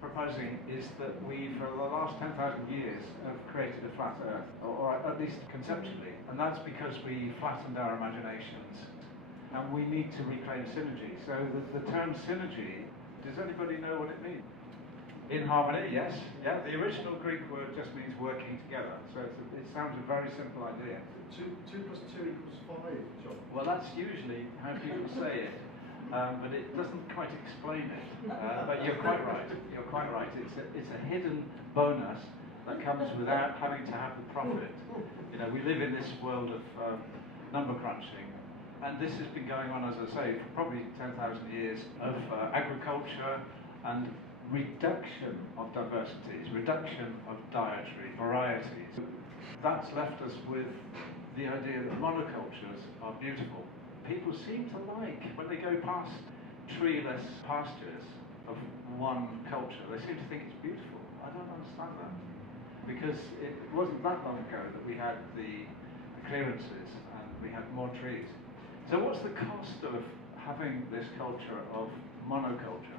proposing is that we, for the last 10,000 years, have created a flat Earth, or at least conceptually, and that's because we flattened our imaginations, and we need to reclaim synergy. So the term synergy, does anybody know what it means? In harmony, yes. Yeah, the original Greek word just means working together, so it sounds a very simple idea. 2 plus 2 equals 5, John. Well, that's usually how people say it. But it doesn't quite explain it. But you're quite right. You're quite right. It's a hidden bonus that comes without having to have the profit. You know, we live in this world of number crunching, and this has been going on, as I say, for probably 10,000 years of agriculture and reduction of diversities, reduction of dietary varieties. That's left us with the idea that monocultures are beautiful. People seem to like, when they go past treeless pastures of one culture, they seem to think it's beautiful. I don't understand that. Because it wasn't that long ago that we had the clearances and we had more trees. So what's the cost of having this culture of monoculture?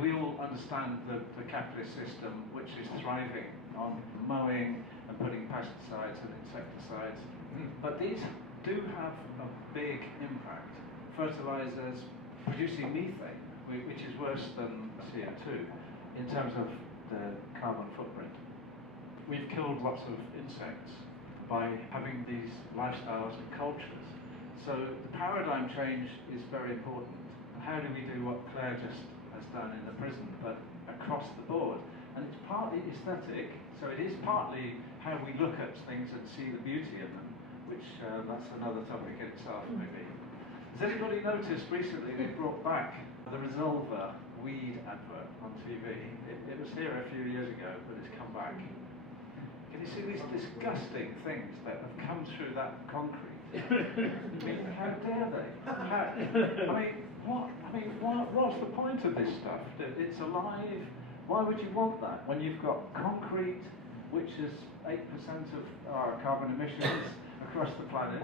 We all understand the capitalist system, which is thriving on mowing and putting pesticides and insecticides. But these do have a big impact. Fertilizers producing methane, which is worse than CO2 in terms of the carbon footprint. We've killed lots of insects by having these lifestyles and cultures. So the paradigm change is very important. How do we do what Claire just has done in the prison, but across the board? And it's partly aesthetic, so it is partly how we look at things and see the beauty in them, which that's another topic in itself, maybe. Has anybody noticed recently they brought back the Resolver weed advert on TV? It was here a few years ago, but it's come back. Can you see these disgusting things that have come through that concrete? I mean, how dare they? What's the point of this stuff? It's alive. Why would you want that when you've got concrete, which is 8% of our carbon emissions across the planet?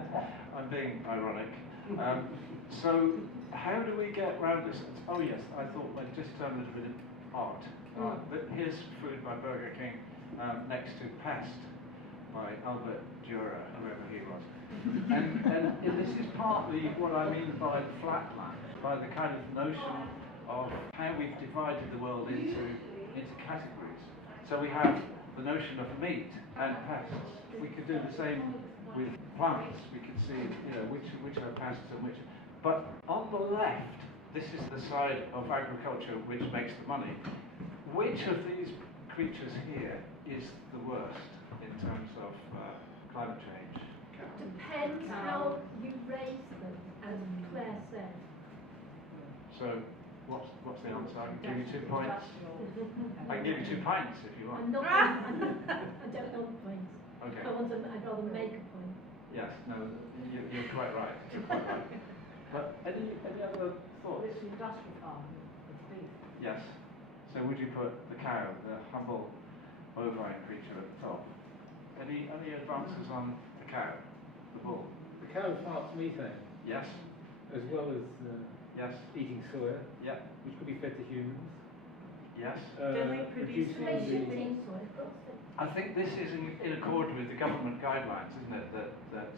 I'm being ironic. So how do we get around this? Oh yes, I thought I'd just turn a little bit of art. Here's Food by Burger King next to Pest by Albert Dürer, whoever he was. And this is partly what I mean by flatland, by the kind of notion of how we've divided the world into categories. So we have the notion of meat and pests. We could do the same with plants. We could see, you know, which are pests and which. But on the left, this is the side of agriculture which makes the money. Which of these creatures here is the worst in terms of climate change? Depends how you raise them, as Claire said. So, what's the answer? I can give you 2 points. I can give you 2 pints if you want. I don't want points. Okay. I'd rather make a point. Yes, no, you're quite right. You're quite right. But any other thoughts? It's industrial farming, it's beef. Yes. So would you put the cow, the humble bovine creature, at the top? Any advances on the cow, the bull? The cow farts methane, Yes. as well as Yes. eating soya, Yeah. which could be fed to humans. Yes. Don't they produce reducing They should the- be soy. I think this is in accord with the government guidelines, isn't it? That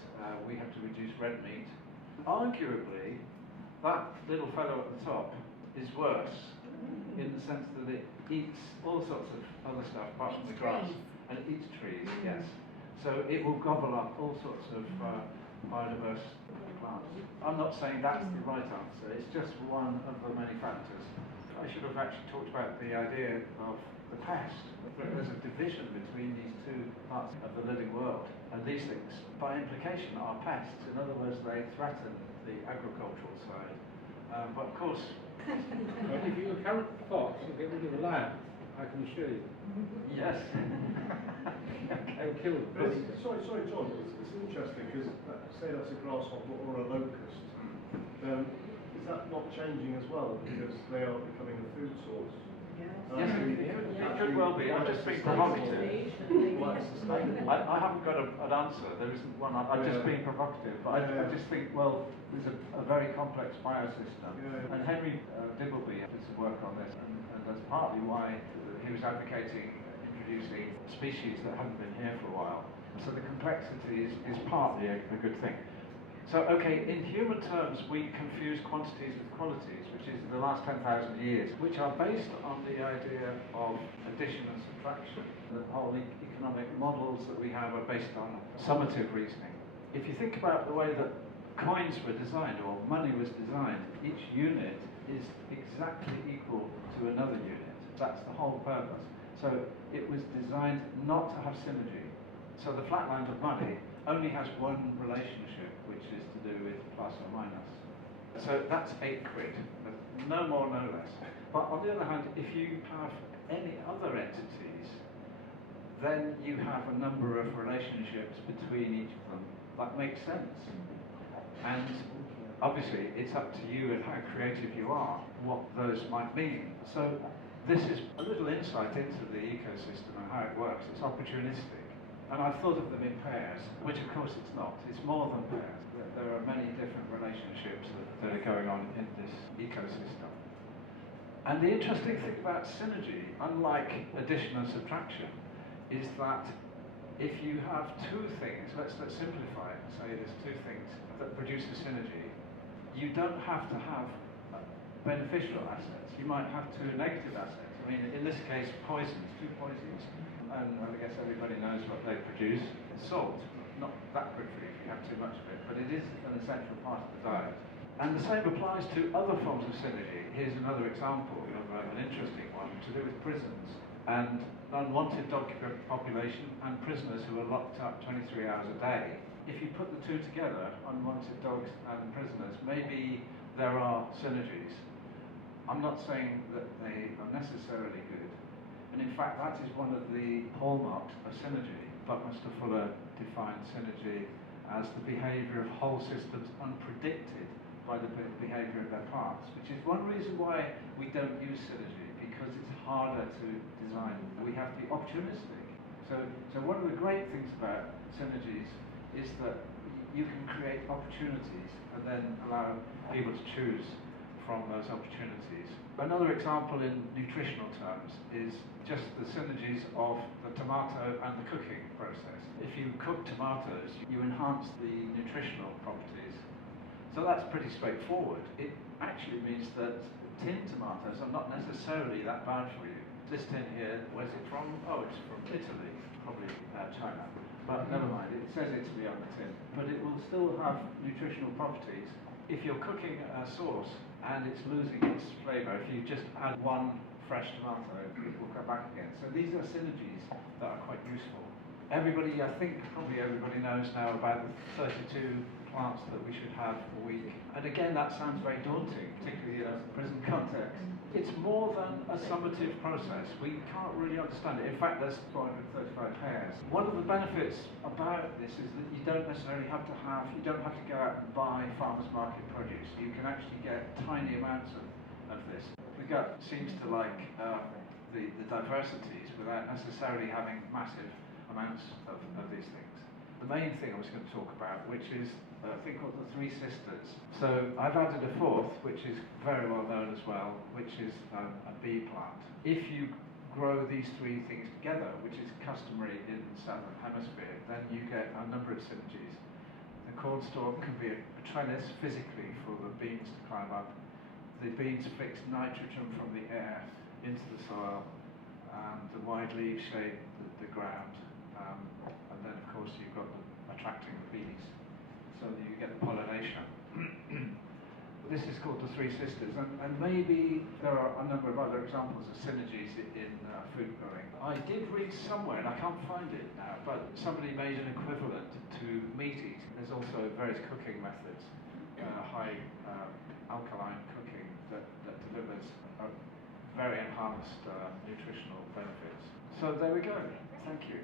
we have to reduce red meat. Arguably, that little fellow at the top is worse in the sense that it eats all sorts of other stuff apart from the grass, and it eats trees. Yes. So it will gobble up all sorts of biodiverse plants. I'm not saying that's the right answer. It's just one of the many factors. I should have actually talked about the idea of the pest. There's a division between these two parts of the living world, and these things, by implication, are pests. In other words, they threaten the agricultural side. But of course, Well, if you carrot the fox, you'll get rid of the lamb, I can assure you. yes. They'll kill them. Sorry, John, it's interesting because say that's a grasshopper or a locust. Is that not changing as well because they are becoming a food source? Yes, it could well be. I'm just being provocative. I haven't got an answer. There isn't one. I'm just being provocative. But I just think, well, there's a very complex biosystem. And Henry Dibbleby did some work on this, and that's partly why he was advocating introducing species that hadn't been here for a while. So the complexity is partly a good thing. So, okay, in human terms, we confuse quantities with qualities, which is the last 10,000 years, which are based on the idea of addition and subtraction. The whole economic models that we have are based on summative reasoning. If you think about the way that coins were designed, or money was designed, each unit is exactly equal to another unit. That's the whole purpose. So it was designed not to have synergy. So the flatline of money only has one relationship, which is to do with plus or minus. So that's 8 quid, no more, no less. But on the other hand, if you have any other entities, then you have a number of relationships between each of them that make sense. And obviously, it's up to you and how creative you are, what those might mean. So this is a little insight into the ecosystem and how it works. It's opportunistic. And I've thought of them in pairs, which of course it's not. It's more than pairs. There are many different relationships that are going on in this ecosystem. And the interesting thing about synergy, unlike addition and subtraction, is that if you have two things, let's simplify it and say there's two things that produce a synergy, you don't have to have beneficial assets. You might have two negative assets. I mean, in this case, poisons, two poisons. And I guess everybody knows what they produce. Salt, not that good for you if you have too much of it, but it is an essential part of the diet. And the same applies to other forms of synergy. Here's another example of an interesting one to do with prisons and unwanted dog population and prisoners who are locked up 23 hours a day. If you put the two together, unwanted dogs and prisoners, maybe there are synergies. I'm not saying that they are necessarily good. And in fact, that is one of the hallmarks of synergy. Buckminster Fuller defined synergy as the behaviour of whole systems unpredicted by the behaviour of their parts, which is one reason why we don't use synergy, because it's harder to design. We have to be opportunistic. So one of the great things about synergies is that you can create opportunities and then allow people to choose from those opportunities. Another example in nutritional terms is just the synergies of the tomato and the cooking process. If you cook tomatoes, you enhance the nutritional properties. So that's pretty straightforward. It actually means that tinned tomatoes are not necessarily that bad for you. This tin here, where's it from? Oh, it's from Italy, probably China. But never mind, it says Italy on the tin. But it will still have nutritional properties. If you're cooking a sauce and it's losing its flavour, if you just add one fresh tomato, it will come back again. So these are synergies that are quite useful. Everybody, I think probably everybody knows now about the 32 plants that we should have a week. And again, that sounds very daunting, particularly in a prison context. It's more than a summative process. We can't really understand it. In fact, there's 435 pairs. One of the benefits about this is that you don't necessarily have to go out and buy farmers market produce. You can actually get tiny amounts of this. The gut seems to like the diversities without necessarily having massive amounts of these things. The main thing I was going to talk about, which is a thing called the Three Sisters. So I've added a fourth, which is very well known as well, which is a bee plant. If you grow these three things together, which is customary in the Southern Hemisphere, then you get a number of synergies. The cornstalk can be a trellis physically for the beans to climb up. The beans fix nitrogen from the air into the soil, and the wide leaves shade the ground. And then, of course, you've got attracting the bees, so that you get the pollination. This is called the Three Sisters, and maybe there are a number of other examples of synergies in food growing. I did read somewhere, and I can't find it now, but somebody made an equivalent to meat eating. There's also various cooking methods, high alkaline cooking that delivers very enhanced nutritional benefits. So there we go. Thank you.